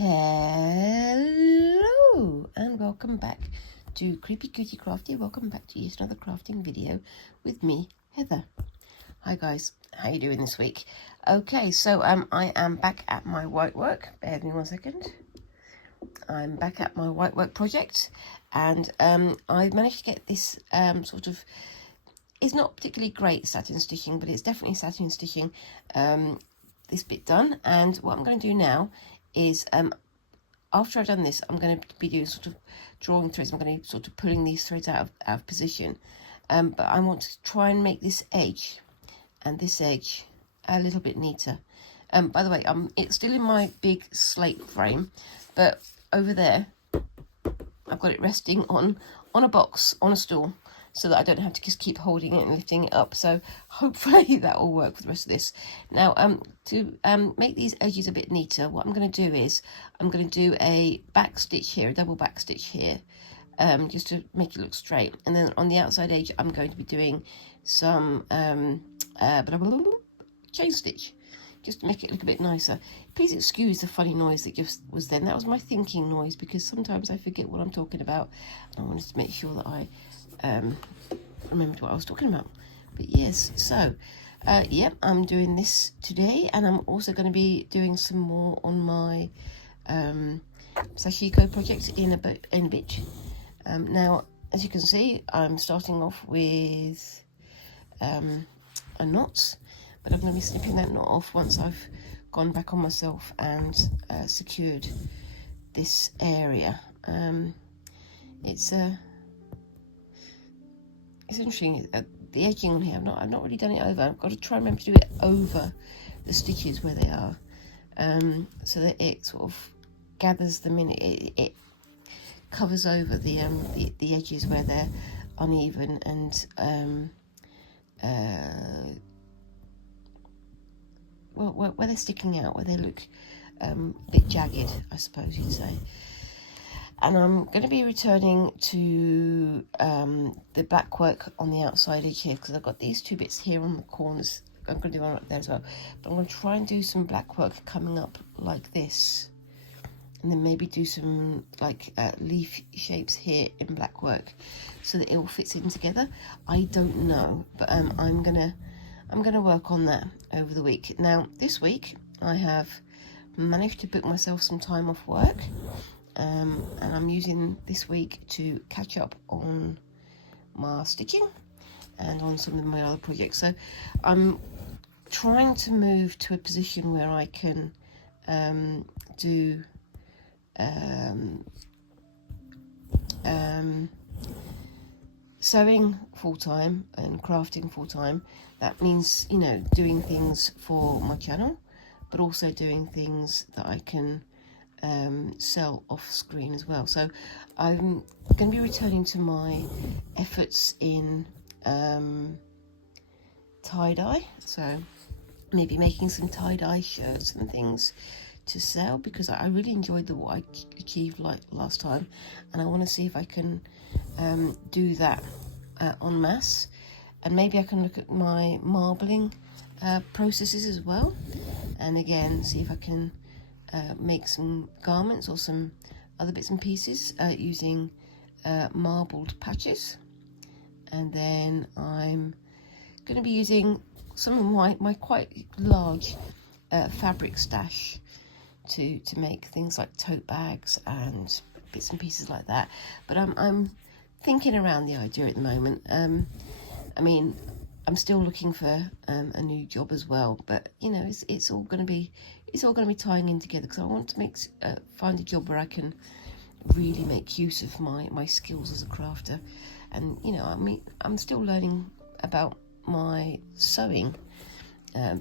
Hello and welcome back to Creepy Cutie Crafty. Welcome back to yet another crafting video with me, Heather. Hi guys, how you doing this week? Okay, so I am back at my whitework. Bear with me 1 second. I'm back at my whitework project, and I managed to get this it's not particularly great satin stitching, but it's definitely satin stitching, this bit done. And what I'm going to do now is after I've done this, I'm going to be doing sort of drawing threads. I'm going to sort of pulling these threads out of position, but I want to try and make this edge and this edge a little bit neater. By the way, it's still in my big slate frame, but over there I've got it resting on a box, on a stool, so that I don't have to just keep holding it and lifting it up. So hopefully that will work for the rest of this. Now, to make these edges a bit neater, what I'm going to do is I'm going to do a back stitch here, a double back stitch here, just to make it look straight. And then on the outside edge, I'm going to be doing some chain stitch, just to make it look a bit nicer. Please excuse the funny noise that just was then. That was my thinking noise, because sometimes I forget what I'm talking about. I wanted to make sure that I remembered what I was talking about. But yes, so yeah, I'm doing this today, and I'm also going to be doing some more on my Sashiko project in a bit. Now, as you can see, I'm starting off with a knot, but I'm going to be snipping that knot off once I've gone back on myself and secured this area. It's interesting, the edging on here, I've not really done it over. I've got to try and remember to do it over the stitches where they are, so that it sort of gathers them in. It covers over the edges where they're uneven and where they're sticking out, where they look a bit jagged, I suppose you'd say. And I'm going to be returning to the black work on the outside edge here, because I've got these two bits here on the corners. I'm going to do one up there as well, but I'm going to try and do some black work coming up like this, and then maybe do some like leaf shapes here in black work, so that it all fits in together. I don't know, but I'm gonna work on that over the week. Now, this week I have managed to book myself some time off work. And I'm using this week to catch up on my stitching and on some of my other projects. So I'm trying to move to a position where I can do sewing full-time and crafting full-time. That means, you know, doing things for my channel, but also doing things that I can sell off screen as well. So I'm going to be returning to my efforts in tie-dye, so maybe making some tie-dye shirts and things to sell, because I really enjoyed what I achieved like last time, and I want to see if I can do that en masse, and maybe I can look at my marbling processes as well, and again see if I can make some garments or some other bits and pieces using marbled patches. And then I'm going to be using some of my quite large fabric stash to make things like tote bags and bits and pieces like that. But I'm thinking around the idea at the moment. I mean, I'm still looking for a new job as well, but you know, it's all going to be tying in together, because I want to find a job where I can really make use of my skills as a crafter. And you know, I mean, I'm still learning about my sewing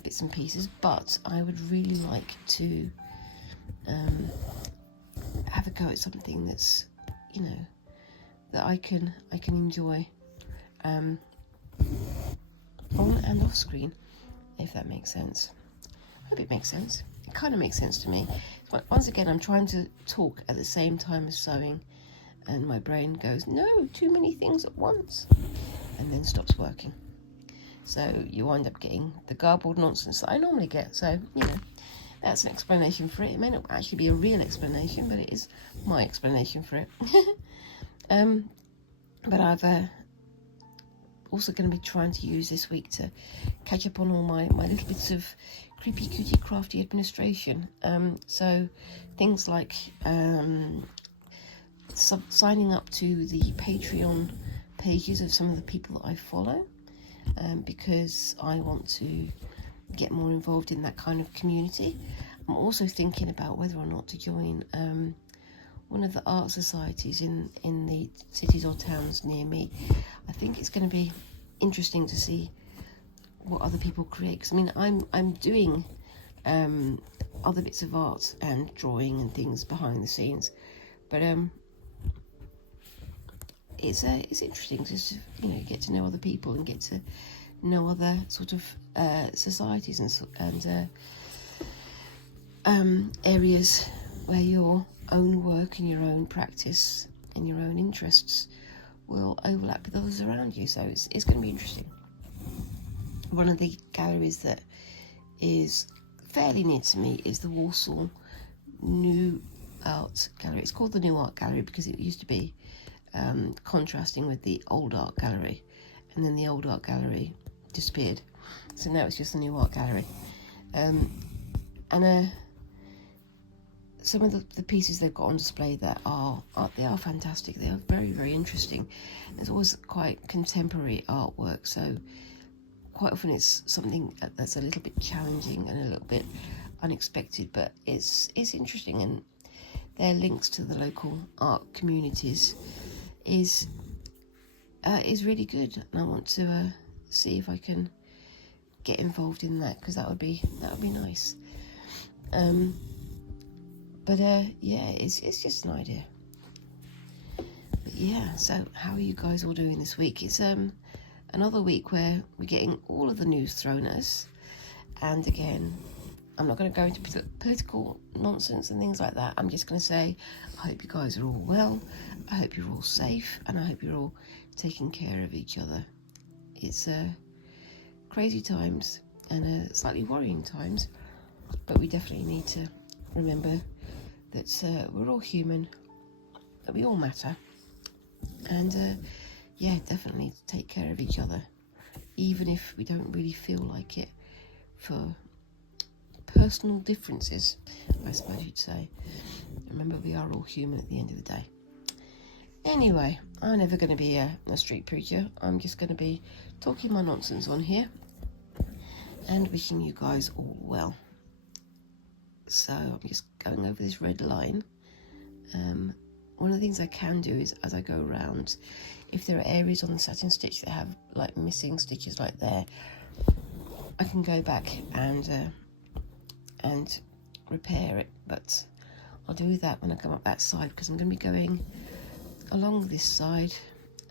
bits and pieces, but I would really like to have a go at something that's, you know, that I can enjoy on and off screen, if that makes sense. I hope it makes sense. It kind of makes sense to me. But once again, I'm trying to talk at the same time as sewing, and my brain goes, no, too many things at once, and then stops working. So you wind up getting the garbled nonsense that I normally get. So, you know, that's an explanation for it. It may not actually be a real explanation, but it is my explanation for it. But I've also going to be trying to use this week to catch up on all my little bits of creepy cutie crafty administration. So things like signing up to the Patreon pages of some of the people that I follow, because I want to get more involved in that kind of community. I'm also thinking about whether or not to join one of the art societies in the cities or towns near me. I think it's going to be interesting to see what other people create, because I mean I'm doing other bits of art and drawing and things behind the scenes, but it's interesting to, you know, get to know other people and get to know other sort of societies and areas where your own work and your own practice and your own interests will overlap with others around you. So it's going to be interesting. One of the galleries that is fairly near to me is the Warsaw New Art Gallery. It's called the New Art Gallery because it used to be contrasting with the Old Art Gallery, and then the Old Art Gallery disappeared, so now it's just the New Art Gallery. And some of the pieces they've got on display there they are fantastic. They are very, very interesting. There's always quite contemporary artwork, so quite often it's something that's a little bit challenging and a little bit unexpected, but it's interesting, and their links to the local art communities is really good, and I want to see if I can get involved in that, because that would be nice. But yeah, it's just an idea. But yeah, so how are you guys all doing this week? It's another week where we're getting all of the news thrown at us, and again, I'm not going to go into political nonsense and things like that. I'm just going to say I hope you guys are all well, I hope you're all safe, and I hope you're all taking care of each other. It's crazy times and slightly worrying times, but we definitely need to remember that we're all human, that we all matter, and yeah, definitely take care of each other, even if we don't really feel like it, for personal differences, I suppose you'd say. Remember, we are all human at the end of the day. Anyway, I'm never going to be a street preacher. I'm just going to be talking my nonsense on here and wishing you guys all well. So I'm just going over this red line. One of the things I can do is, as I go around, if there are areas on the satin stitch that have like missing stitches like there, I can go back and repair it, but I'll do that when I come up that side, because I'm going to be going along this side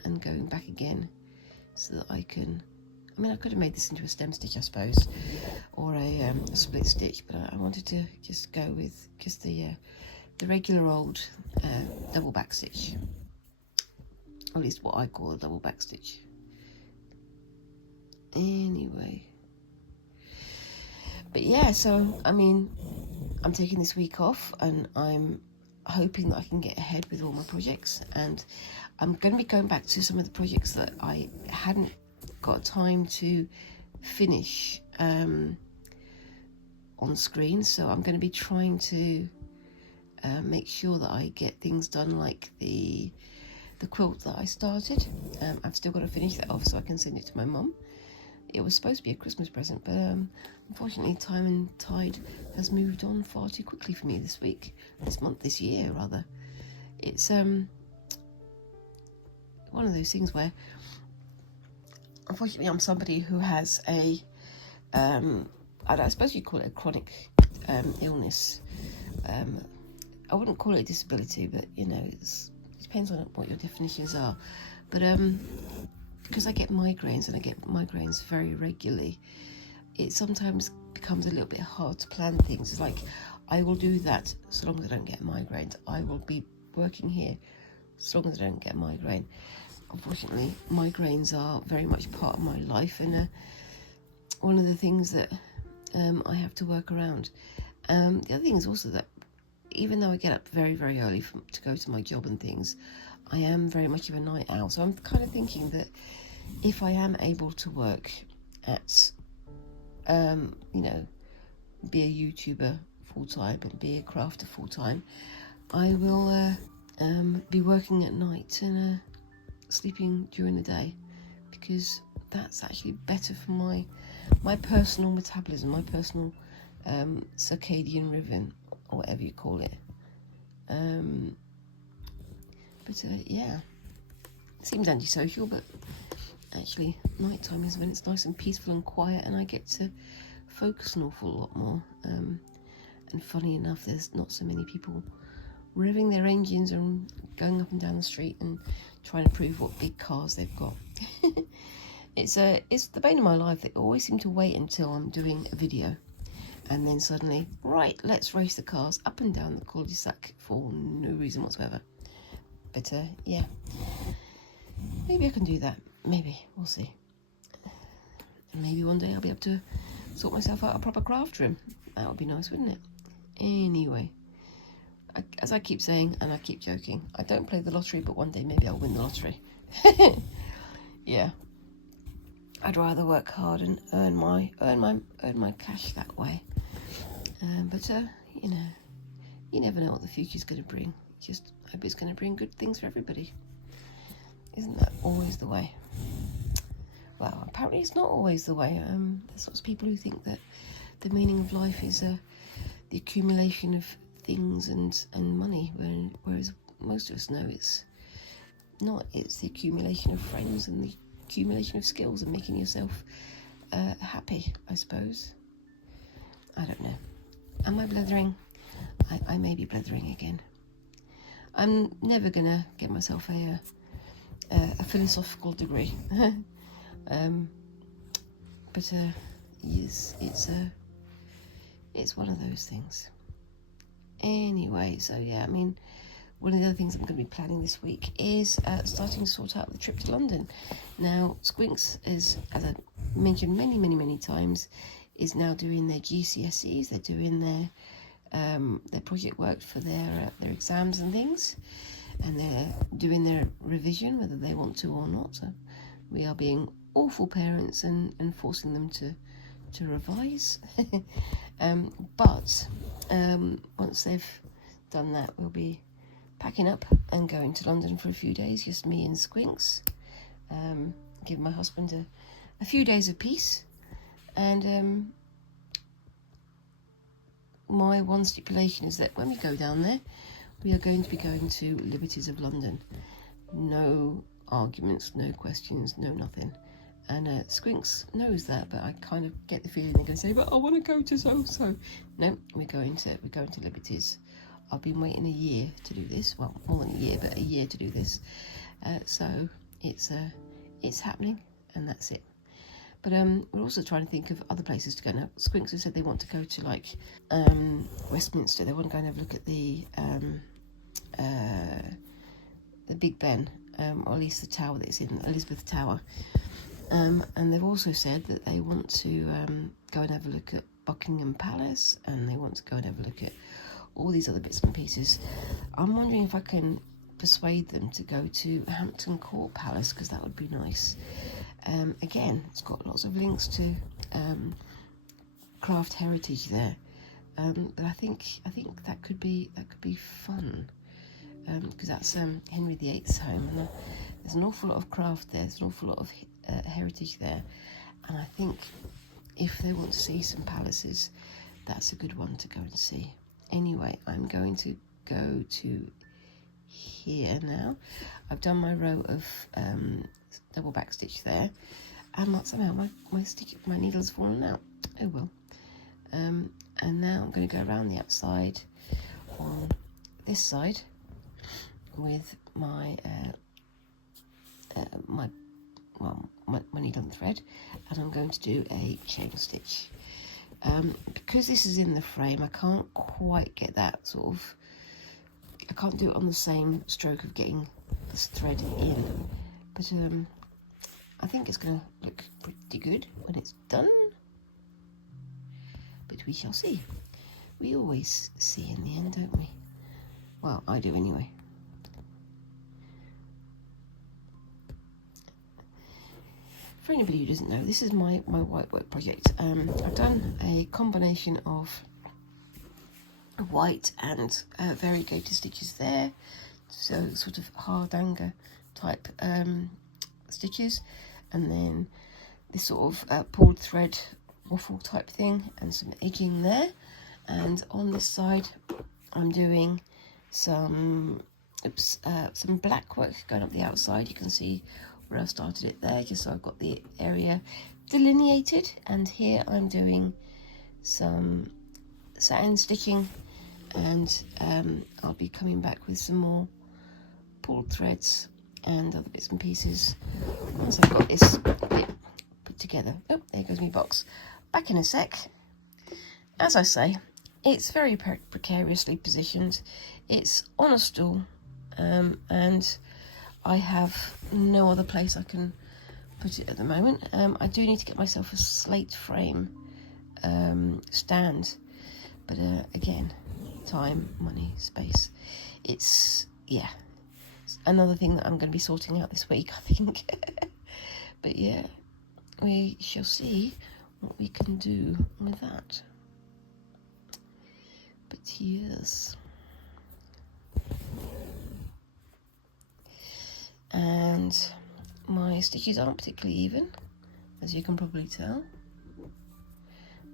and going back again, so that I could have made this into a stem stitch, I suppose, or a split stitch, but I wanted to just go with just the regular old double back stitch, or at least what I call a double back stitch. Anyway, but yeah, so I mean, I'm taking this week off, and I'm hoping that I can get ahead with all my projects, and I'm going to be going back to some of the projects that I hadn't got time to finish on screen. So I'm going to be trying to make sure that I get things done, like the quilt that I started. I've still got to finish that off so I can send it to my mum. It was supposed to be a Christmas present, but unfortunately time and tide has moved on far too quickly for me this year rather. It's one of those things where, unfortunately, I'm somebody who has I suppose you call it a chronic illness. I wouldn't call it a disability, but you know, it depends on what your definitions are. But because I get migraines, and I get migraines very regularly, it sometimes becomes a little bit hard to plan things. It's like, I will do that so long as I don't get migraines. I will be working here so long as I don't get migraine. Unfortunately, migraines are very much part of my life, and one of the things that I have to work around. The other thing is also that even though I get up very, very early to go to my job and things, I am very much of a night owl. So I'm kind of thinking that if I am able to work at, you know, be a YouTuber full-time and be a crafter full-time, I will be working at night and sleeping during the day, because that's actually better for my personal metabolism, my personal circadian rhythm, or whatever you call it. Yeah, it seems antisocial, but actually nighttime is when it's nice and peaceful and quiet, and I get to focus an awful lot more. And funny enough, there's not so many people revving their engines and going up and down the street and trying to prove what big cars they've got. It's the bane of my life. They always seem to wait until I'm doing a video, and then suddenly, right, let's race the cars up and down the cul-de-sac for no reason whatsoever. But yeah, maybe I can do that. Maybe, we'll see. And maybe one day I'll be able to sort myself out a proper craft room. That would be nice, wouldn't it? Anyway, as I keep saying, and I keep joking, I don't play the lottery, but one day maybe I'll win the lottery. Yeah, I'd rather work hard and earn my cash that way. But you know, you never know what the future's going to bring. Just hope it's going to bring good things for everybody. Isn't that always the way? Well, apparently it's not always the way. There's lots of people who think that the meaning of life is the accumulation of things and money, whereas most of us know it's not. It's the accumulation of friends and the accumulation of skills and making yourself happy, I suppose. I don't know. Am I blethering? I may be blethering again. I'm never gonna get myself a philosophical degree. But yes, it's one of those things. Anyway, so yeah, I mean, one of the other things I'm going to be planning this week is starting to sort out the trip to London. Now, Squinks, as I mentioned many times, is now doing their GCSEs. They're doing their project work for their exams and things, and they're doing their revision, whether they want to or not. So we are being awful parents and forcing them to revise. But once they've done that, we'll be packing up and going to London for a few days, just me and Squinks. Give my husband a few days of peace. And my one stipulation is that when we go down there, we are going to be going to Liberties of London. No arguments, no questions, no nothing. And Squinks knows that, but I kind of get the feeling they're going to say, but I want to go to so. No, we're going to Liberties. I've been waiting a year to do this. Well, more than a year, but a year to do this. So it's happening, and that's it. But we're also trying to think of other places to go. Now, Squinks have said they want to go to, like, Westminster. They want to go and have a look at the Big Ben, or at least the tower that it's in, Elizabeth Tower. And they've also said that they want to go and have a look at Buckingham Palace, and they want to go and have a look at all these other bits and pieces. I'm wondering if I can persuade them to go to Hampton Court Palace, because that would be nice. Again, it's got lots of links to craft heritage there, but I think that could be fun, because that's Henry VIII's home, and there's an awful lot of craft there. There's an awful lot of heritage there, and I think if they want to see some palaces, that's a good one to go and see. Anyway, I'm going to go to here now. I've done my row of double back stitch there, and somehow my needle's fallen out. Oh well. And now I'm going to go around the outside on this side with my my needle and thread, and I'm going to do a chain stitch. Because this is in the frame, I can't quite get that sort of, I can't do it on the same stroke of getting this thread in, but I think it's going to look pretty good when it's done, but we shall see. We always see in the end, don't we? Well, I do anyway. For anybody who doesn't know, this is my whitework project. I've done a combination of white and variegated stitches there, so sort of hardanger type stitches, and then this sort of pulled thread waffle type thing, and some edging there. And on this side I'm doing some black work going up the outside. You can see where I've started it there, just so I've got the area delineated. And here I'm doing some satin stitching, and I'll be coming back with some more pulled threads and other bits and pieces once I've got this bit put together. Oh, there goes my box. Back in a sec. As I say, it's very precariously positioned. It's on a stool, and I have no other place I can put it at the moment. I do need to get myself a slate frame stand, but again, time, money, space. It's another thing that I'm going to be sorting out this week, I think. But yeah, we shall see what we can do with that. But yes, and my stitches aren't particularly even, as you can probably tell.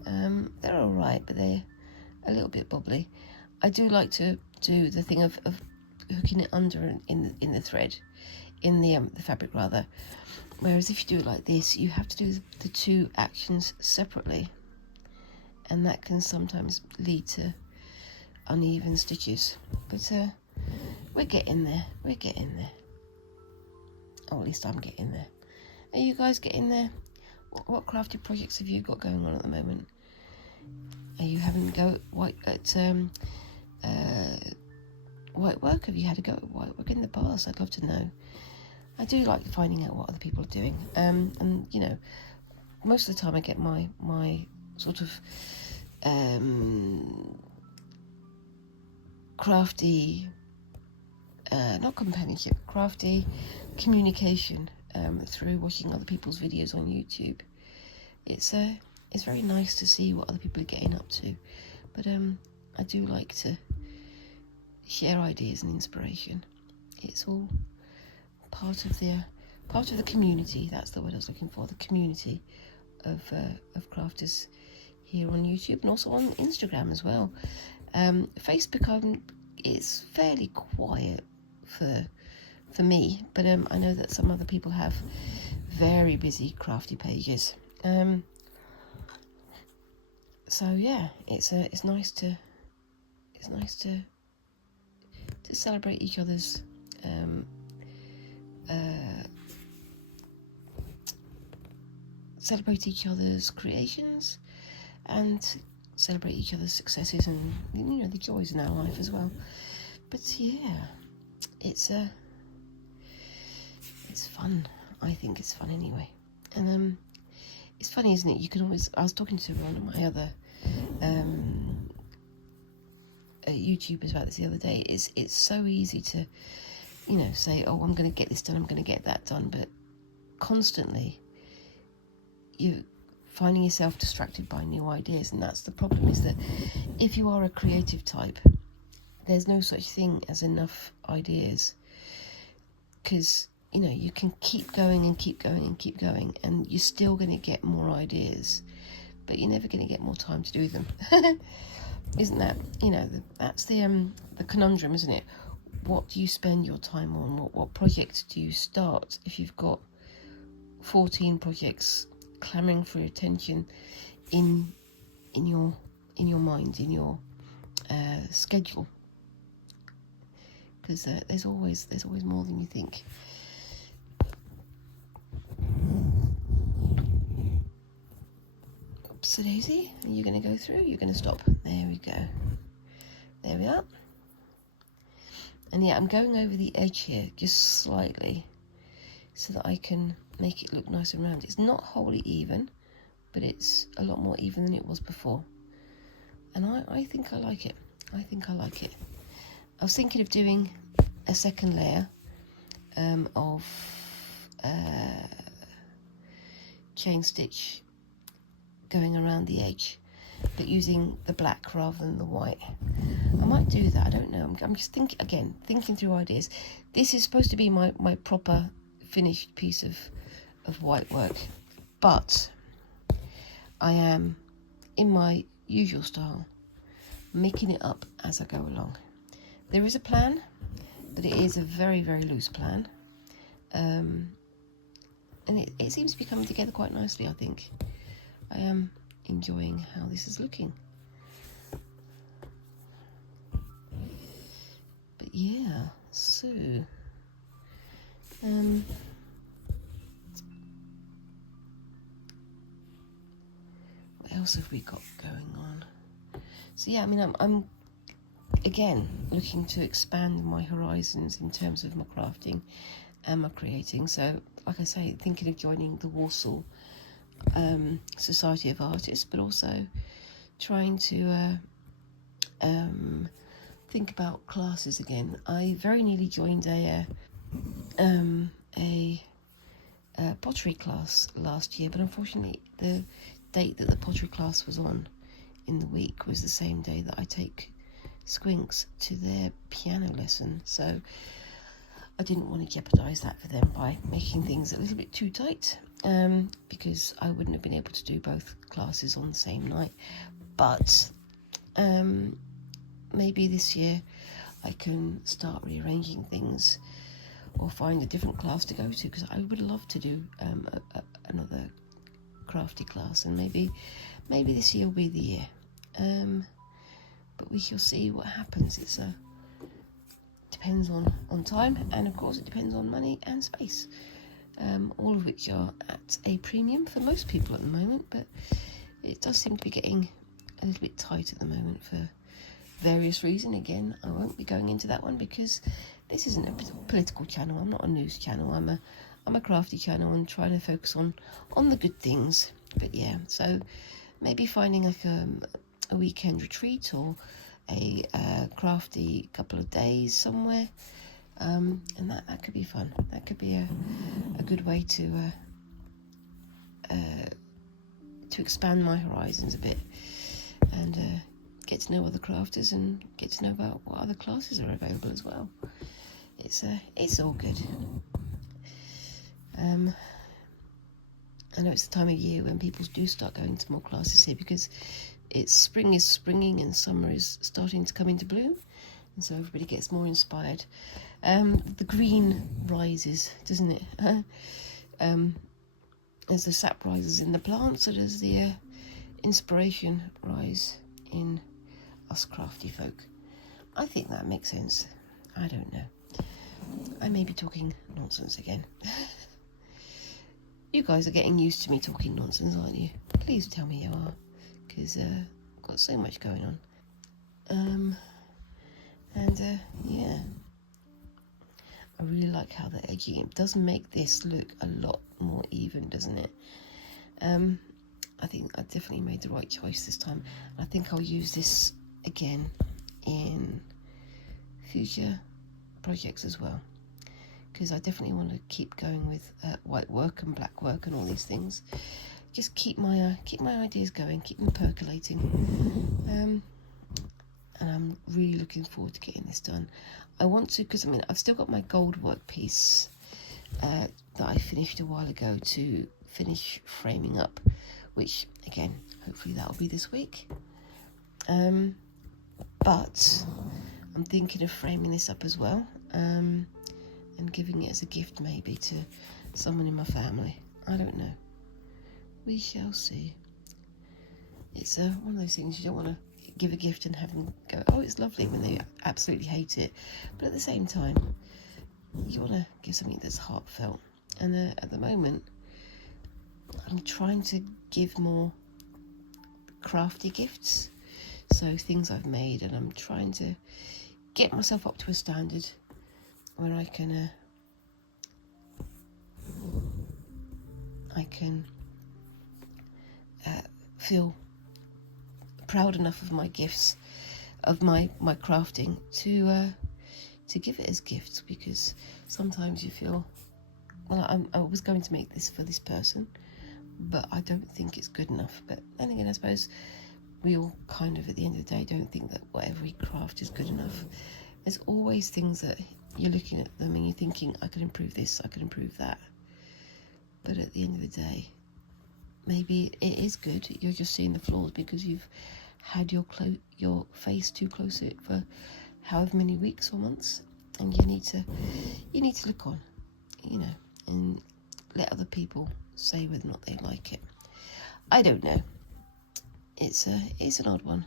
They're all right, but they're a little bit bobbly. I do like to do the thing of hooking it under in the thread, in the fabric rather. Whereas if you do it like this, you have to do the two actions separately, and that can sometimes lead to uneven stitches. But we're getting there. We're getting there. Or at least I'm getting there. Are you guys getting there? What crafty projects have you got going on at the moment? Are you having a go at whitework? Have you had a go at whitework in the past? I'd love to know. I do like finding out what other people are doing. And you know, most of the time I get my sort of crafty, not companionship, crafty communication through watching other people's videos on YouTube. It's very nice to see what other people are getting up to, but I do like to share ideas and inspiration. It's all part of the community. That's the word I was looking for. The community of crafters here on YouTube, and also on Instagram as well. Facebook, it's fairly quiet for me, but I know that some other people have very busy crafty pages. So yeah, it's nice to celebrate each other's creations, and celebrate each other's successes, and you know, the joys in our life as well. But yeah, it's fun. I think it's fun anyway. And it's funny, isn't it? You can always, I was talking to one of my other YouTubers about this the other day. It's so easy to, you know, say, oh, I'm going to get this done, I'm going to get that done, but constantly you're finding yourself distracted by new ideas. And that's the problem, is that if you are a creative type, there's no such thing as enough ideas, because you know, you can keep going and keep going and keep going, and you're still going to get more ideas, but you're never going to get more time to do them. Isn't that, you know, that's the conundrum, isn't it? What do you spend your time on? What project do you start if you've got 14 projects clamoring for your attention in your mind, in your schedule? Because there's always more than you think. Oopsie daisy. Are you going to go through? You're going to stop. There we go. There we are. And yeah, I'm going over the edge here just slightly so that I can make it look nice and round. It's not wholly even, but it's a lot more even than it was before. and I think I like it. I think I like it. I was thinking of doing a second layer of chain stitch going around the edge, but using the black rather than the white. I might do that, I don't know. I'm just thinking through ideas. This is supposed to be my proper finished piece of white work, but I am, in my usual style, making it up as I go along. There is a plan, but it is a very, very loose plan. And it seems to be coming together quite nicely, I think. I am enjoying how this is looking. But yeah, so what else have we got going on? So yeah, I mean, I'm again looking to expand my horizons in terms of my crafting and my creating. So like I say, thinking of joining the Warsaw Society of Artists, but also trying to think about classes again. I very nearly joined a pottery class last year, but unfortunately the date that the pottery class was on in the week was the same day that I take Squinks to their piano lesson, so I didn't want to jeopardise that for them by making things a little bit too tight, because I wouldn't have been able to do both classes on the same night. But maybe this year I can start rearranging things or find a different class to go to, because I would love to do another crafty class, and maybe this year will be the year. But we shall see what happens. It's depends on time, and of course it depends on money and space, all of which are at a premium for most people at the moment, but it does seem to be getting a little bit tight at the moment for various reasons. Again, I won't be going into that one because this isn't a political channel. I'm not a news channel. I'm a crafty channel and trying to focus on the good things. But yeah, so maybe finding like a weekend retreat or a crafty couple of days somewhere, and that could be fun. That could be a good way to expand my horizons a bit, and get to know other crafters and get to know about what other classes are available as well. It's all good. I know it's the time of year when people do start going to more classes here, because spring is springing and summer is starting to come into bloom, and so everybody gets more inspired. The green rises, doesn't it? As the sap rises in the plants, so does the inspiration rise in us crafty folk. I think that makes sense. I don't know. I may be talking nonsense again. You guys are getting used to me talking nonsense, aren't you? Please tell me you are, because I've got so much going on. Yeah, I really like how the edging, it does make this look a lot more even, doesn't it? I think I definitely made the right choice this time. I think I'll use this again in future projects as well, because I definitely want to keep going with white work and black work and all these things. Just keep my ideas going, keep them percolating, and I'm really looking forward to getting this done. I want to, because I mean I've still got my gold work piece that I finished a while ago to finish framing up, which again hopefully that'll be this week. But I'm thinking of framing this up as well, and giving it as a gift maybe to someone in my family. I don't know. We shall see. It's one of those things you don't want to give a gift and have them go, oh, it's lovely, when they absolutely hate it. But at the same time, you want to give something that's heartfelt. And at the moment, I'm trying to give more crafty gifts. So things I've made, and I'm trying to get myself up to a standard where I can feel proud enough of my gifts, of my crafting, to give it as gifts, because sometimes you feel, well, I was going to make this for this person, but I don't think it's good enough. But then again, I suppose we all kind of, at the end of the day, don't think that whatever we craft is good enough. There's always things that you're looking at them and you're thinking, I could improve this, I could improve that. But at the end of the day, maybe it is good. You're just seeing the flaws because you've had your face too close to it for however many weeks or months, and you need to look on, you know, and let other people say whether or not they like it. I don't know. It's an odd one.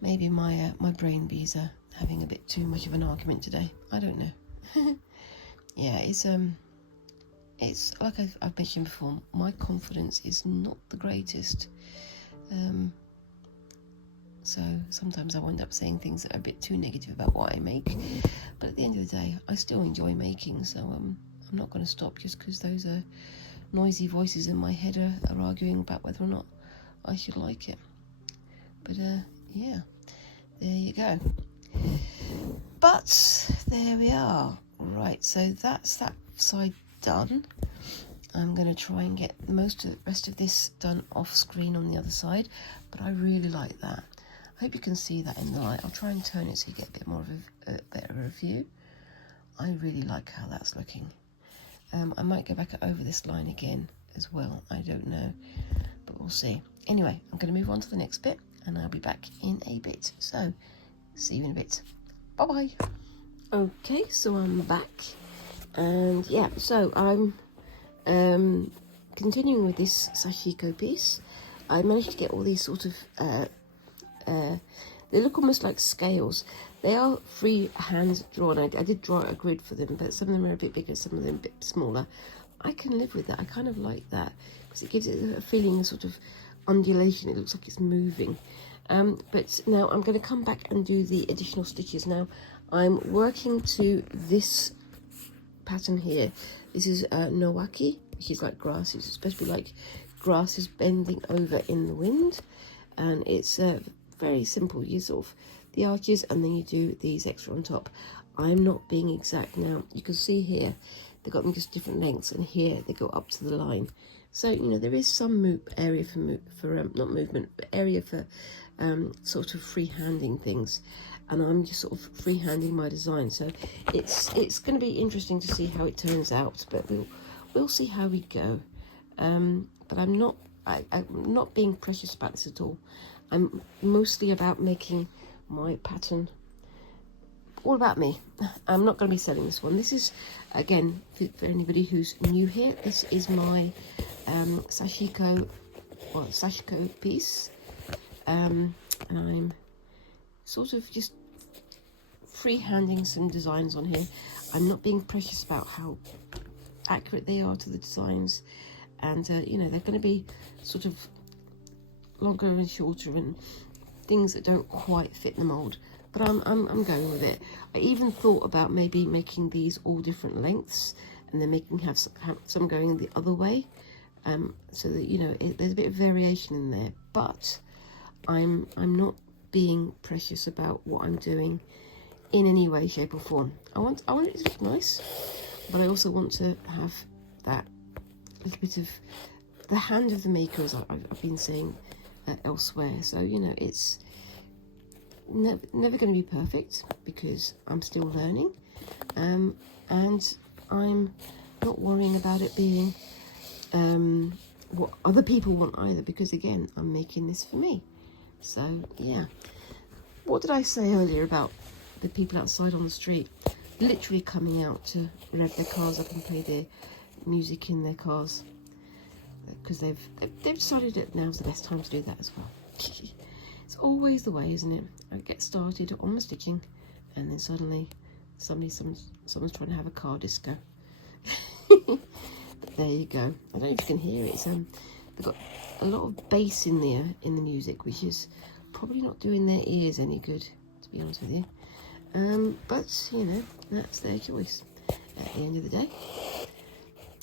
Maybe my brain bees are having a bit too much of an argument today. I don't know. Yeah, it's like I've mentioned before. My confidence is not the greatest. So sometimes I wind up saying things that are a bit too negative about what I make. But at the end of the day, I still enjoy making. So I'm not going to stop just because those are noisy voices in my head are arguing about whether or not I should like it. But yeah, there you go. But there we are. Right, so that's that side done. I'm going to try and get most of the rest of this done off screen on the other side, but I really like that. I hope you can see that in the light. I'll try and turn it so you get a bit more of a better view. I really like how that's looking. I might go back over this line again as well. I don't know, but we'll see. Anyway, I'm going to move on to the next bit, and I'll be back in a bit. So, see you in a bit. Bye-bye. Okay, so I'm back. And yeah, so I'm continuing with this Sashiko piece. I managed to get all these sort of, they look almost like scales. They are free hand drawn. I did draw a grid for them, but some of them are a bit bigger, some of them a bit smaller. I can live with that. I kind of like that because it gives it a feeling of sort of undulation. It looks like it's moving. But now I'm going to come back and do the additional stitches. Now I'm working to this pattern here. This is Nowaki, which is like grasses. It's supposed to be like grasses bending over in the wind, and it's very simple. You sort of the arches and then you do these extra on top. I'm not being exact now. You can see here they've got them just different lengths, and here they go up to the line. So you know there is some area for not movement, but area for sort of freehanding things. And I'm just sort of freehanding my design, so it's going to be interesting to see how it turns out. But we'll see how we go. But I'm not being precious about this at all. I'm mostly about making my pattern all about me. I'm not going to be selling this one. This is, again, for anybody who's new here, this is my Sashiko piece, and I'm sort of just freehanding some designs on here. I'm not being precious about how accurate they are to the designs, and you know, they're going to be sort of longer and shorter and things that don't quite fit the mold, but I'm going with it. I even thought about maybe making these all different lengths and then have some going the other way, so that you know there's a bit of variation in there. But I'm not being precious about what I'm doing in any way, shape or form. I want it to look nice, but I also want to have that little bit of the hand of the maker, as I've been saying elsewhere. So you know, it's never going to be perfect because I'm still learning, and I'm not worrying about it being what other people want either, because again, I'm making this for me. So yeah, what did I say earlier about the people outside on the street literally coming out to rev their cars up and play their music in their cars, because they've decided that now's the best time to do that as well. It's always the way, isn't it? I get started on my stitching and then suddenly someone's trying to have a car disco. But there you go. I don't know if you can hear it. They've got a lot of bass in there in the music, which is probably not doing their ears any good, to be honest with you. But you know, that's their choice at the end of the day.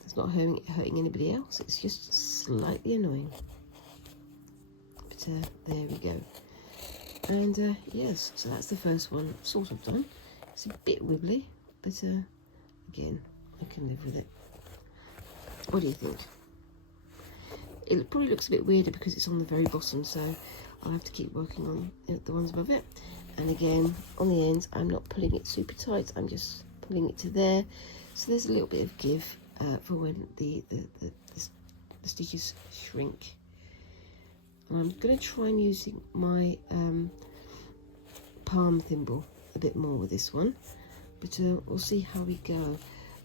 It's not hurting anybody else, it's just slightly annoying. there we go. And yes, so that's the first one sort of done. It's a bit wibbly, but again, I can live with it. What do you think? It probably looks a bit weirder because it's on the very bottom, so I'll have to keep working on the ones above it. And again, on the ends, I'm not pulling it super tight, I'm just pulling it to there. So there's a little bit of give for when the stitches shrink. And I'm going to try and using my palm thimble a bit more with this one, but we'll see how we go.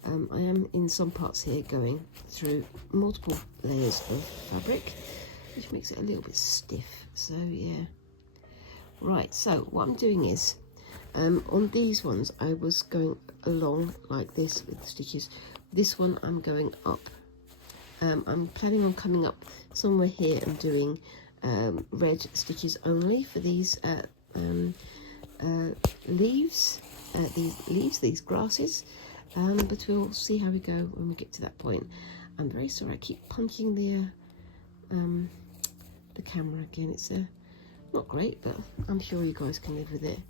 I am in some parts here going through multiple layers of fabric, which makes it a little bit stiff, so yeah. Right, so what I'm doing is, on these ones I was going along like this with the stitches. This one I'm going up. I'm planning on coming up somewhere here and doing red stitches only for these leaves, these grasses. But we'll see how we go when we get to that point. I'm very sorry, I keep punching the camera again. It's not great, but I'm sure you guys can live with it.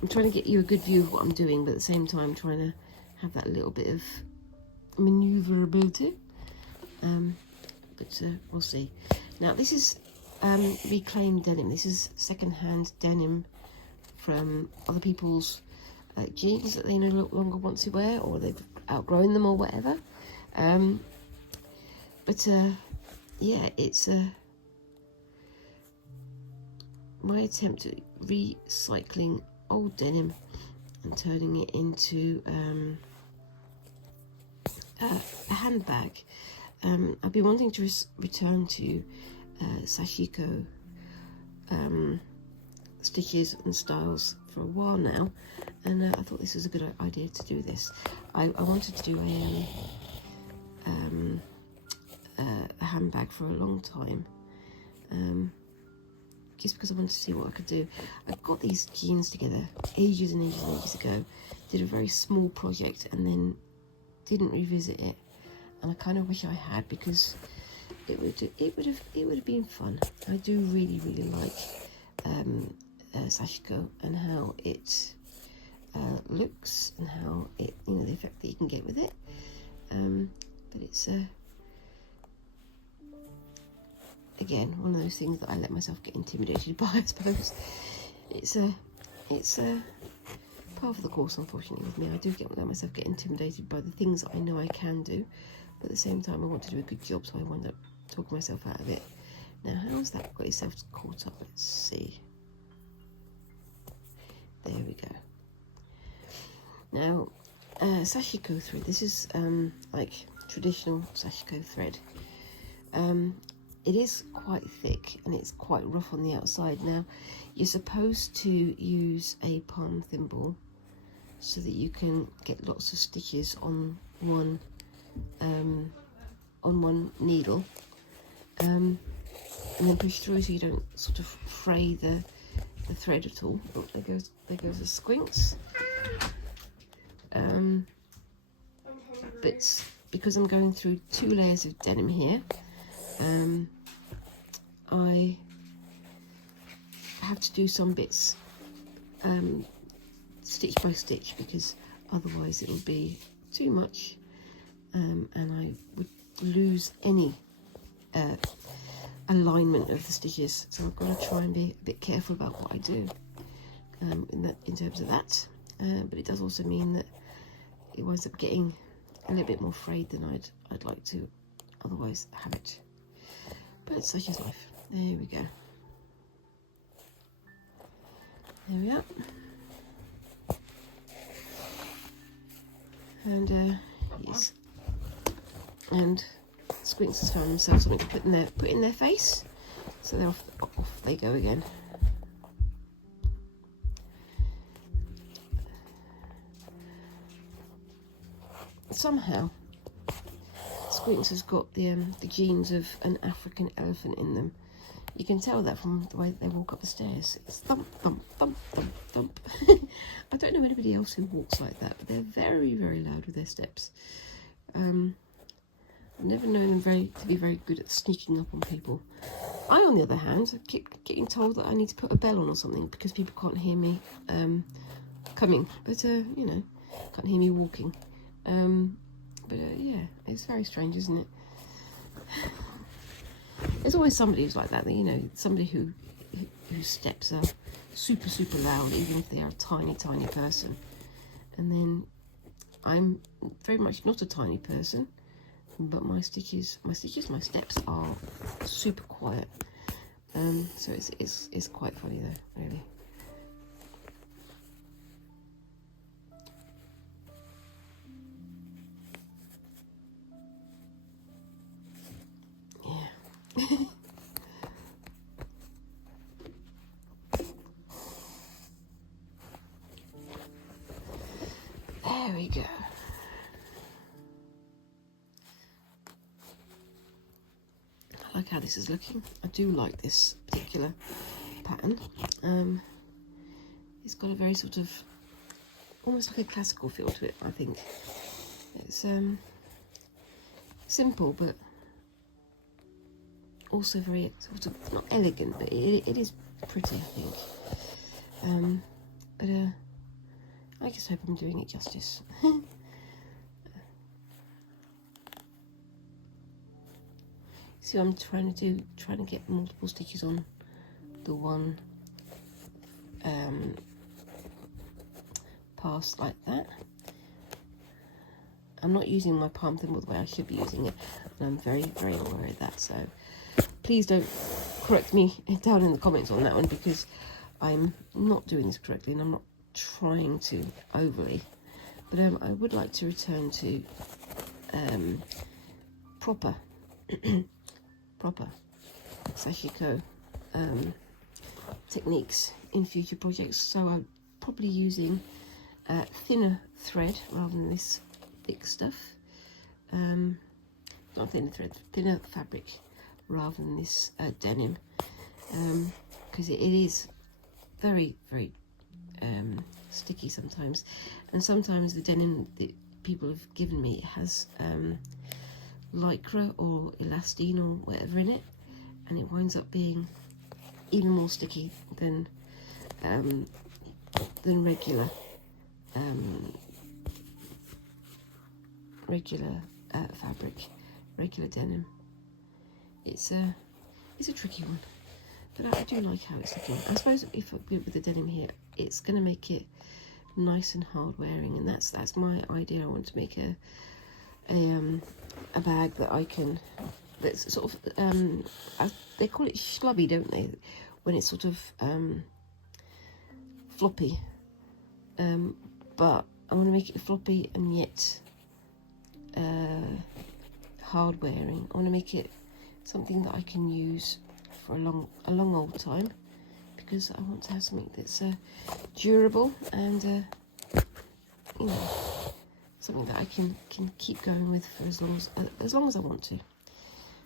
I'm trying to get you a good view of what I'm doing, but at the same time trying to have that little bit of maneuverability. But we'll see. Now this is reclaimed denim. This is second-hand denim from other people's jeans that they no longer want to wear, or they've outgrown them or whatever. Yeah, it's my attempt at recycling old denim and turning it into a handbag. I've been wanting to return to Sashiko stitches and styles for a while now, and I thought this was a good idea to do this. I wanted to do a handbag for a long time, just because I wanted to see what I could do. I got these jeans together ages and ages and ages ago, did a very small project and then didn't revisit it, and I kind of wish I had, because it would have been fun. I do really like Sashiko and how it looks and how it, the effect that you can get with it. But it's again one of those things that I let myself get intimidated by, I suppose. It's part of the course, unfortunately, with me. I do let myself get intimidated by the things that I know I can do, but at the same time I want to do a good job, so I wind up talking myself out of it. Now, how's that got yourself caught up? Let's see. There we go. Now, Sashiko thread. This is like traditional Sashiko thread. It is quite thick and it's quite rough on the outside. Now, you're supposed to use a palm thimble so that you can get lots of stitches on one needle, and then push through so you don't sort of fray the thread at all. Oh, there goes the squinks. But because I'm going through 2 layers of denim here, I have to do some bits stitch by stitch, because otherwise it would be too much, and I would lose any alignment of the stitches. So I've got to try and be a bit careful about what I do in terms of that. But it does also mean that it winds up getting a little bit more frayed than I'd like to otherwise have it. But such is life. There we go. There we are. And yes. And Squinks has found themselves something to put in their face. So they're off they go again. Somehow Squinks has got the genes of an African elephant in them. You can tell that from the way that they walk up the stairs. It's thump, thump, thump, thump, thump. I don't know anybody else who walks like that, but they're very, very loud with their steps. I've never known them to be very good at sneaking up on people. I, on the other hand, keep getting told that I need to put a bell on or something because people can't hear me coming, but you know, can't hear me walking. Yeah, it's very strange, isn't it? There's always somebody who's like that, you know, somebody whose steps are super, super loud, even if they are a tiny, tiny person. And then I'm very much not a tiny person, but my steps are super quiet. So it's quite funny though, really. Yeah. There we go. I like how this is looking. I do like this particular pattern. It's got a very sort of almost like a classical feel to it, I think. It's simple but also very sort of not elegant, but it is pretty, I think. I just hope I'm doing it justice. See, I'm trying to get multiple stitches on the one pass like that. I'm not using my palm thimble the way I should be using it, and I'm very, very aware of that, so please don't correct me down in the comments on that one, because I'm not doing this correctly and I'm not trying to overly. But I would like to return to proper Sashiko techniques in future projects, so I'm probably using thinner thread rather than this thick stuff. Not thinner thread, thinner fabric rather than this denim, because it is very, very sticky sometimes, and sometimes the denim that people have given me has lycra or elastine or whatever in it, and it winds up being even more sticky than regular fabric, regular denim. It's a tricky one, but I do like how it's looking. I suppose if I put with the denim here, it's going to make it nice and hard wearing, and that's my idea. I want to make a bag that I can, that's sort of they call it schlubby, don't they, when it's sort of floppy, but I want to make it floppy and yet hard wearing. I want to make it something that I can use for a long old time, because I want to have something that's durable and you know, something that I can keep going with for as long as I want to.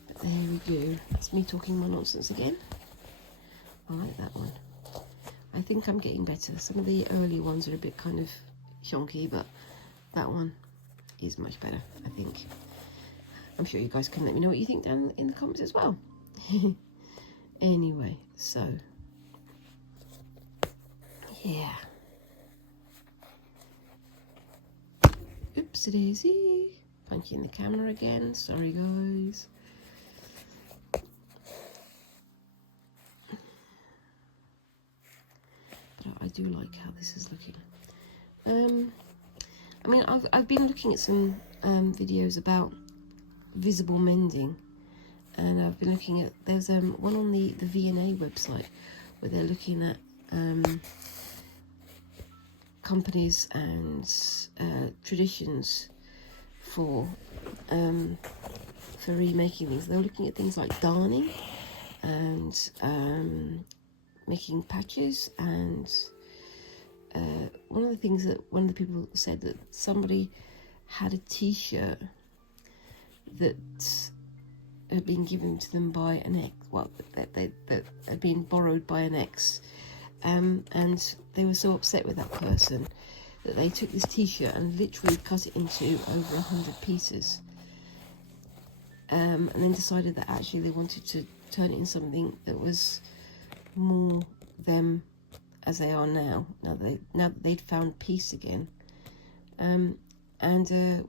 But there we go. That's me talking my nonsense again. I like that one. I think I'm getting better. Some of the early ones are a bit kind of shonky, but that one is much better, I think. I'm sure you guys can let me know what you think down in the comments as well. Anyway, so yeah. Oopsie daisy. Punching the camera again. Sorry, guys. But I do like how this is looking. I mean, I've been looking at some videos about visible mending, and I've been looking at, there's one on the V&A website where they're looking at companies and traditions for remaking things. They're looking at things like darning and making patches, and one of the things that one of the people said, that somebody had a t-shirt that had been given to them by an ex, well, that had been borrowed by an ex, and they were so upset with that person that they took this t-shirt and literally cut it into over 100 pieces, and then decided that actually they wanted to turn it into something that was more them as they are now. Now that they'd found peace again, and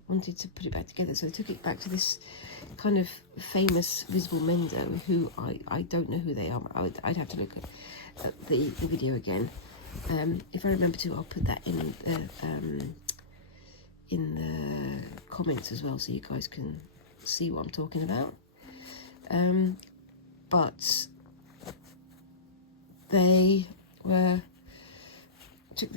wanted to put it back together. So they took it back to this kind of famous visible mender, who I don't know who they are. I'd have to look at the video again. If I remember to, I'll put that in the comments as well, so you guys can see what I'm talking about. But they took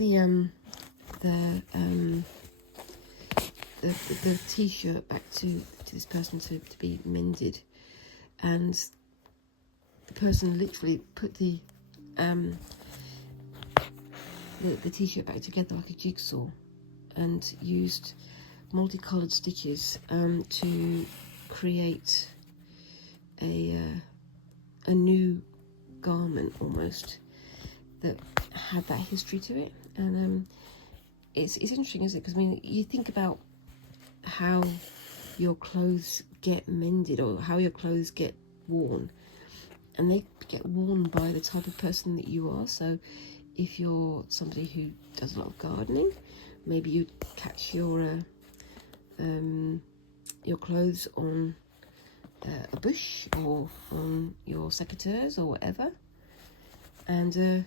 the t-shirt back to this person to be mended, and the person literally put the t-shirt back together like a jigsaw, and used multicolored stitches to create a new garment almost that had that history to it. And it's interesting, isn't it? Because I mean, you think about how your clothes get mended, or how your clothes get worn, and they get worn by the type of person that you are. So if you're somebody who does a lot of gardening, maybe you catch your clothes on a bush or on your secateurs or whatever, and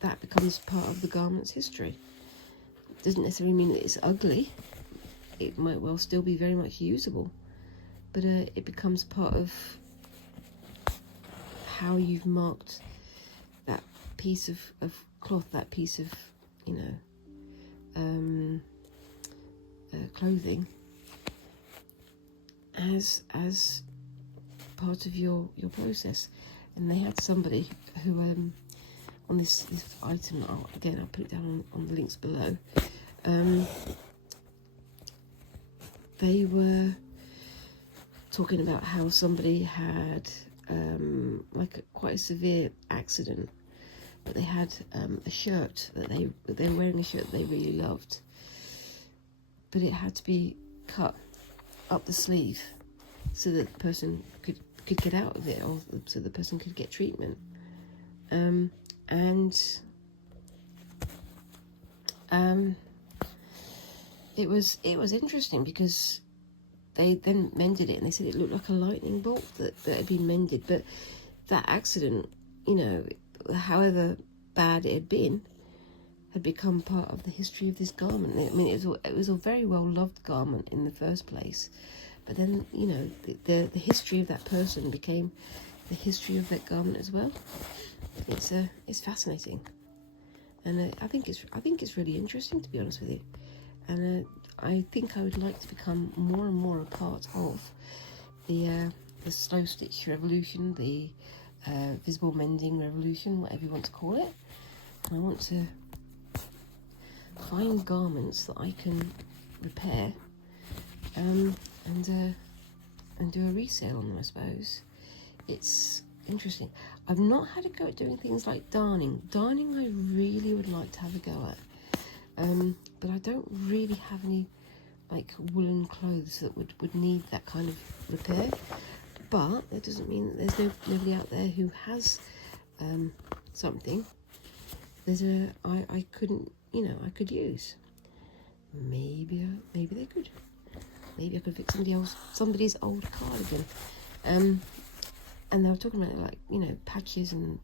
that becomes part of the garment's history. Doesn't necessarily mean that it's ugly. It might well still be very much usable, but it becomes part of how you've marked that piece of cloth, that piece of, clothing, as part of your process. And they had somebody who on this item, I'll put it down on the links below. They were talking about how somebody had quite a severe accident, but they had a shirt that they were wearing, a shirt that they really loved, but it had to be cut up the sleeve so that the person could get out of it, or so the person could get treatment. It was interesting, because they then mended it, and they said it looked like a lightning bolt that had been mended. But that accident, however bad it had been, had become part of the history of this garment. I mean, it was a very well loved garment in the first place, but then the history of that person became the history of that garment as well. It's fascinating, and I think it's really interesting, to be honest with you. And I think I would like to become more and more a part of the slow stitch revolution, the visible mending revolution, whatever you want to call it. And I want to find garments that I can repair, and do a resale on them, I suppose. It's interesting. I've not had a go at doing things like darning. Darning I really would like to have a go at. But I don't really have any woolen clothes that would need that kind of repair. But that doesn't mean that there's nobody out there who has something. I could use. Maybe they could. Maybe I could fix somebody's old cardigan. And they were talking about patches and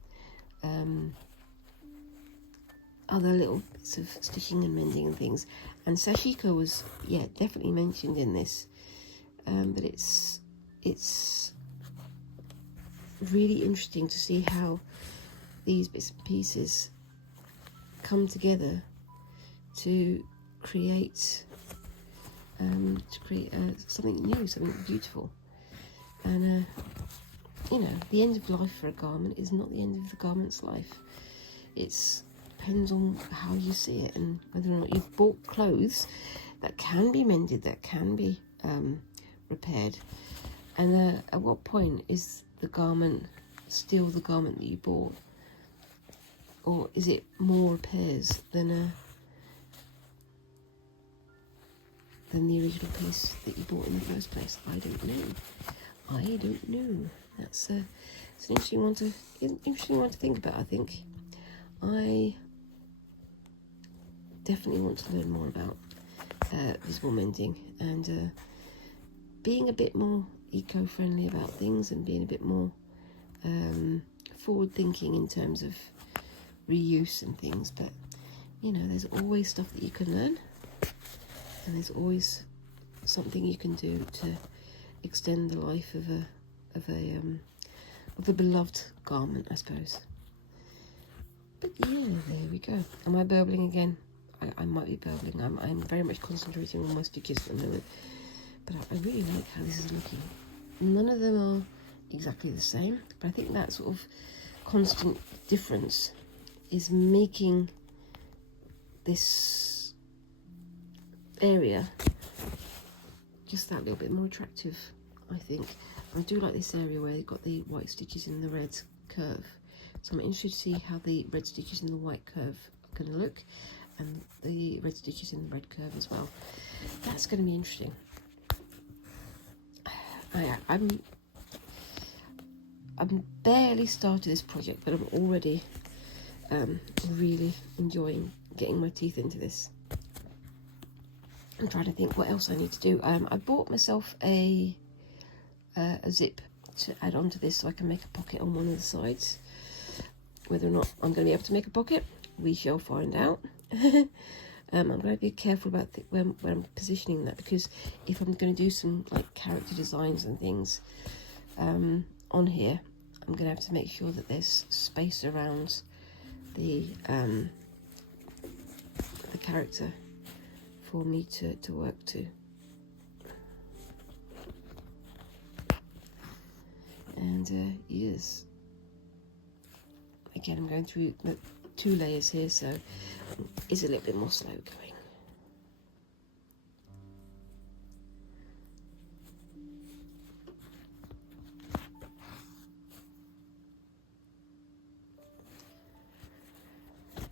other little bits of stitching and mending and things. And Sashiko was definitely mentioned in this. But it's really interesting to see how these bits and pieces come together to create something new, something beautiful. And the end of life for a garment is not the end of the garment's life. It depends on how you see it, and whether or not you've bought clothes that can be mended, that can be repaired. And at what point is the garment still the garment that you bought, or is it more repairs than the original piece that you bought in the first place? I don't know. That's it's an interesting one to think about. I think I definitely want to learn more about visible mending and being a bit more eco-friendly about things, and being a bit more forward-thinking in terms of reuse and things. But you know, there's always stuff that you can learn, and there's always something you can do to extend the life of a beloved garment, I suppose. But yeah, there we go. Am I burbling again? I might be burbling. I'm very much concentrating on my stitches at the moment, but I really like how this is looking. None of them are exactly the same, but I think that sort of constant difference is making this area just that little bit more attractive, I think. I do like this area where you've got the white stitches in the red curve, so I'm interested to see how the red stitches in the white curve are going to look, and the red stitches in the red curve as well. That's going to be interesting. I'm barely started this project, but I'm already really enjoying getting my teeth into this. I'm trying to think what else I need to do. I bought myself a zip to add on to this so I can make a pocket on one of the sides. Whether or not I'm going to be able to make a pocket, we shall find out. I'm going to be careful about when I'm positioning that, because if I'm going to do some like character designs and things on here, I'm going to have to make sure that there's space around the character for me to work to. And yes, again, I'm going through the 2 layers here, so it's a little bit more slow going.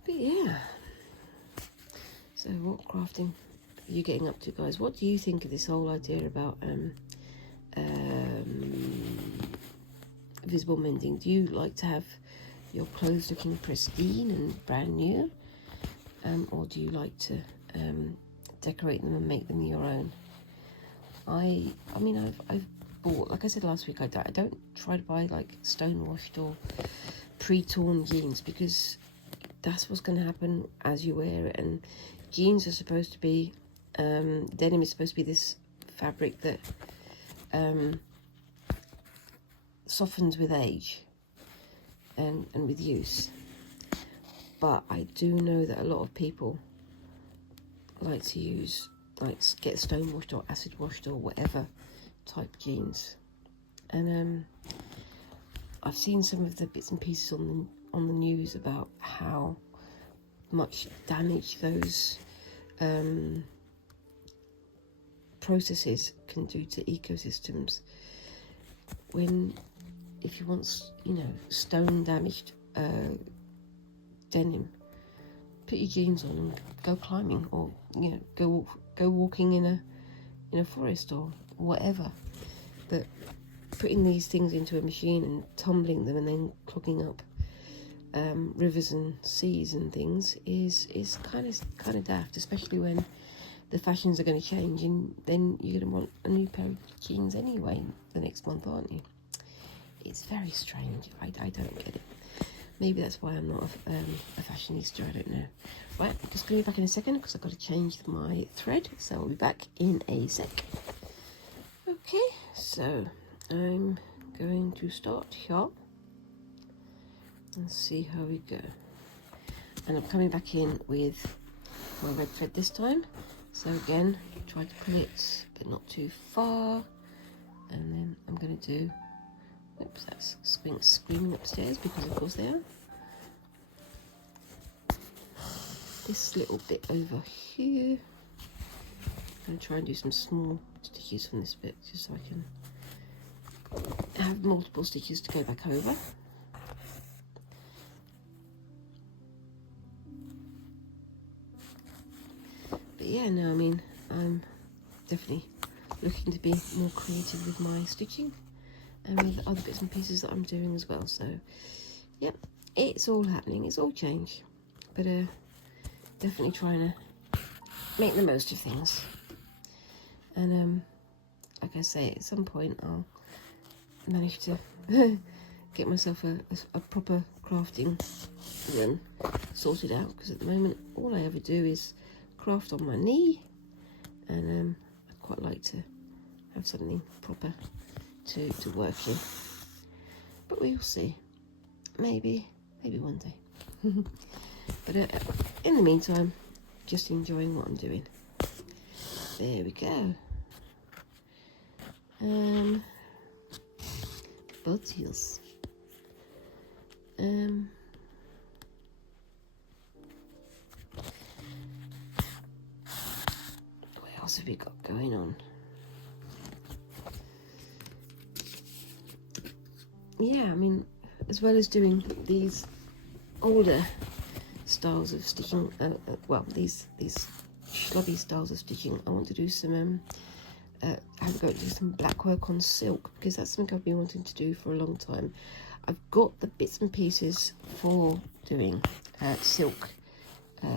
But yeah, so what crafting are you getting up to, guys? What do you think of this whole idea about visible mending? Do you like to have your clothes looking pristine and brand new, or do you like to decorate them and make them your own? I mean, I've bought, like I said last week, I don't try to buy like stone washed or pre-torn jeans, because that's what's going to happen as you wear it. And jeans are supposed to be denim is supposed to be this fabric that softens with age and with use. But I do know that a lot of people like to use, like, get stone washed or acid washed or whatever type jeans. And I've seen some of the bits and pieces on the news about how much damage those processes can do to ecosystems. If you want, you know, stone damaged denim, put your jeans on and go climbing, or you know, go walking in a forest or whatever. But putting these things into a machine and tumbling them and then clogging up rivers and seas and things is kind of daft, especially when the fashions are going to change, and then you're going to want a new pair of jeans anyway the next month, aren't you? It's very strange. I don't get it. Maybe that's why I'm not a fashionista, I don't know. Right, I'm just going to be back in a second because I've got to change my thread, so I'll be back in a sec. Okay, so I'm going to start here and see how we go. And I'm coming back in with my red thread this time. So again, try to pull it, but not too far. And then I'm going to do, oops, that's screaming upstairs, because of course they are. This little bit over here. I'm going to try and do some small stitches from this bit, just so I can have multiple stitches to go back over. But yeah, no, I mean, I'm definitely looking to be more creative with my stitching. and with the other bits and pieces that I'm doing as well. So yep, it's all happening, it's all change, but definitely trying to make the most of things. And like I say, at some point I'll manage to get myself a proper crafting room sorted out, because at the moment all I ever do is craft on my knee, and I'd quite like to have something proper to work in, but we'll see. Maybe one day. But in the meantime, just enjoying what I'm doing. There we go. Both heels. What else have we got going on? Yeah, I mean, as well as doing these older styles of stitching, well, these schlubby styles of stitching, I want to do some I'm going to do some black work on silk, because that's something I've been wanting to do for a long time. I've got the bits and pieces for doing silk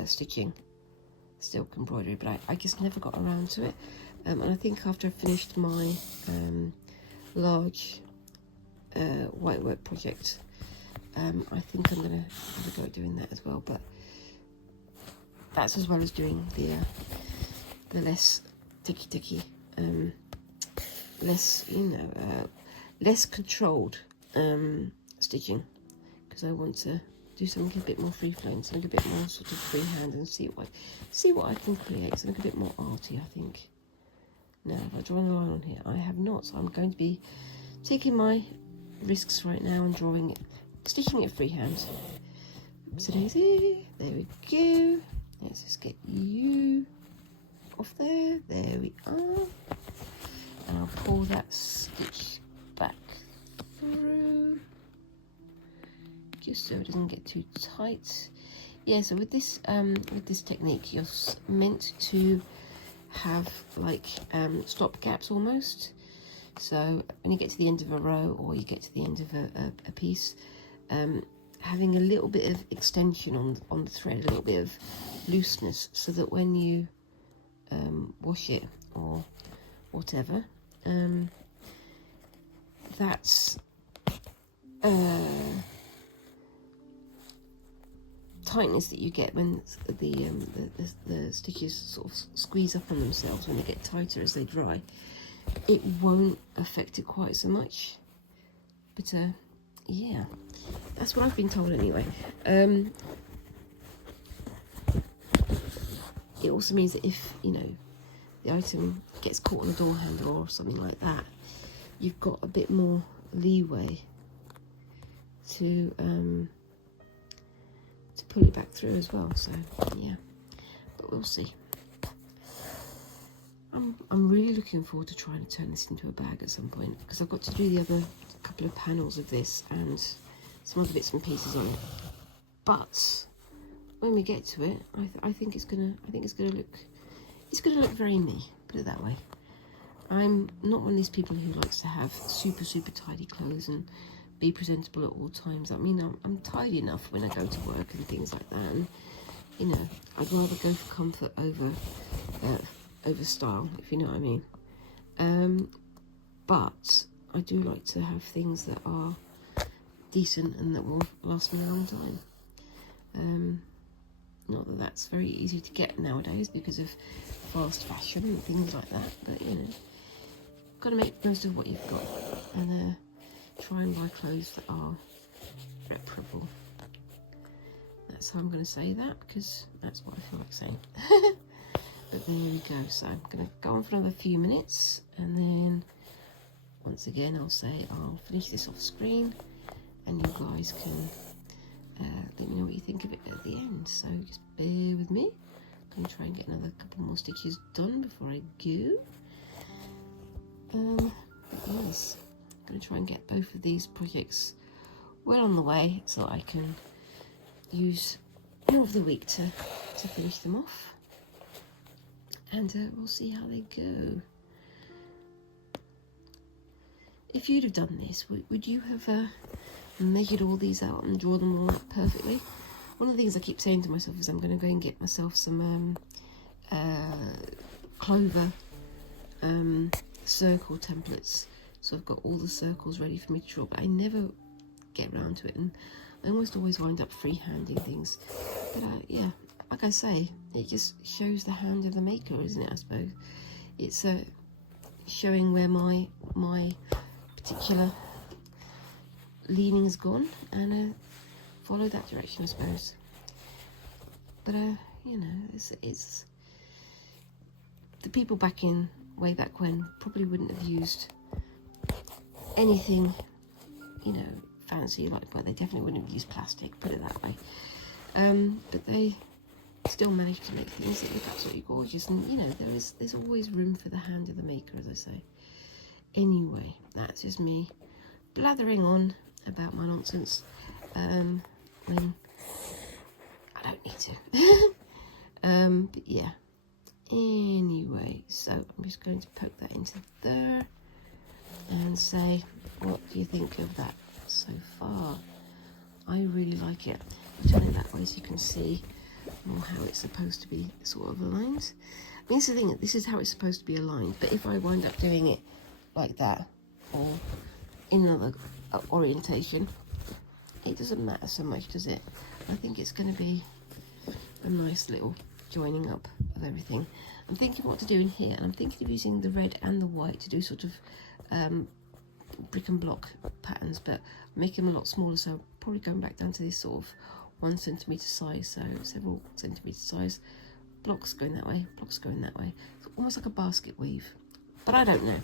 stitching, silk embroidery, but I just never got around to it. And I think after I finished my large whitework project, I think I'm going to have a go at doing that as well. But that's as well as doing the less ticky less, you know, less controlled stitching, because I want to do something a bit more free flowing, something a bit more sort of freehand, and see what I can create, something a bit more arty, I think. Now, have I drawn the line on here? I have not, so I'm going to be taking my risks right now and drawing it, stitching it freehand. Oopsie daisy, there we go. Let's just get you off there. There we are. And I'll pull that stitch back through, just so it doesn't get too tight. Yeah, so with this technique, you're meant to have like stop gaps almost. So when you get to the end of a row, or you get to the end of a piece, having a little bit of extension on the thread, a little bit of looseness, so that when you wash it or whatever, that's tightness that you get when the stitches sort of squeeze up on themselves when they get tighter as they dry. It won't affect it quite so much, but yeah, that's what I've been told anyway. It also means that if, you know, the item gets caught on the door handle or something like that, you've got a bit more leeway to pull it back through as well. So yeah, but we'll see. I'm really looking forward to trying to turn this into a bag at some point, because I've got to do the other couple of panels of this and some other bits and pieces on it. But when we get to it, I think it's gonna look very me, put it that way. I'm not one of these people who likes to have super tidy clothes and be presentable at all times. I mean, I'm tidy enough when I go to work and things like that, and you know, I'd rather go for comfort over style, if you know what I mean. But I do like to have things that are decent and that will last me a long time. Not that that's very easy to get nowadays because of fast fashion and things like that, but you know, got to make most of what you've got, and try and buy clothes that are reparable. That's how I'm going to say that, because that's what I feel like saying. But there we go. So I'm going to go on for another few minutes, and then once again I'll say I'll finish this off screen, and you guys can let me know what you think of it at the end. So just bear with me. I'm going to try and get another couple more stitches done before I go. But yes, I'm going to try and get both of these projects well on the way, so I can use more of the week to finish them off, and we'll see how they go. if you'd have done this, would you have measured all these out and draw them all out perfectly? One of the things I keep saying to myself is I'm going to go and get myself some clover circle templates, so I've got all the circles ready for me to draw, but I never get around to it, and I almost always wind up freehanding things. But yeah, like I say, it just shows the hand of the maker, isn't it? I suppose it's showing where my particular leaning has gone, and follow that direction, I suppose. But you know, it's the people way back when probably wouldn't have used anything, you know, fancy like, well, they definitely wouldn't have used plastic, put it that way. But they still managed to make things that look absolutely gorgeous, and you know, there's always room for the hand of the maker, as I say. Anyway, that's just me blathering on about my nonsense when I don't need to. But yeah, anyway, so I'm just going to poke that into there and say, what do you think of that so far? I really like it. I'll turn it that way so you can see more how it's supposed to be sort of aligned. I mean, it's the thing, this is how it's supposed to be aligned, but if I wind up doing it like that or in another orientation, it doesn't matter so much, does it? I think it's going to be a nice little joining up of everything. I'm thinking what to do in here, and I'm thinking of using the red and the white to do sort of brick and block patterns, but making them a lot smaller, so probably going back down to this sort of 1 centimetre size, so several centimetre size blocks going that way, blocks going that way. It's almost like a basket weave, but I don't know.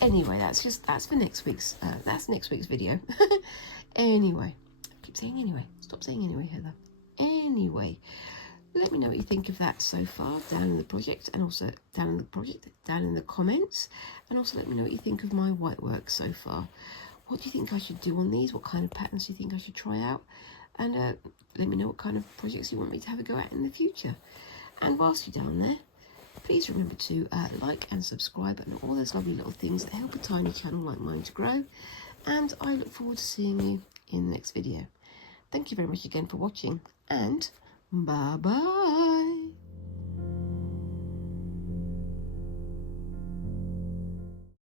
Anyway, that's for next week's video. Anyway, I keep saying anyway. Stop saying anyway, Heather. Anyway, let me know what you think of that so far down in the project, and also down in the comments, and also let me know what you think of my white work so far. What do you think I should do on these? What kind of patterns do you think I should try out? And let me know what kind of projects you want me to have a go at in the future. And whilst you're down there, please remember to like and subscribe and all those lovely little things that help a tiny channel like mine to grow. And I look forward to seeing you in the next video. Thank you very much again for watching, and bye bye.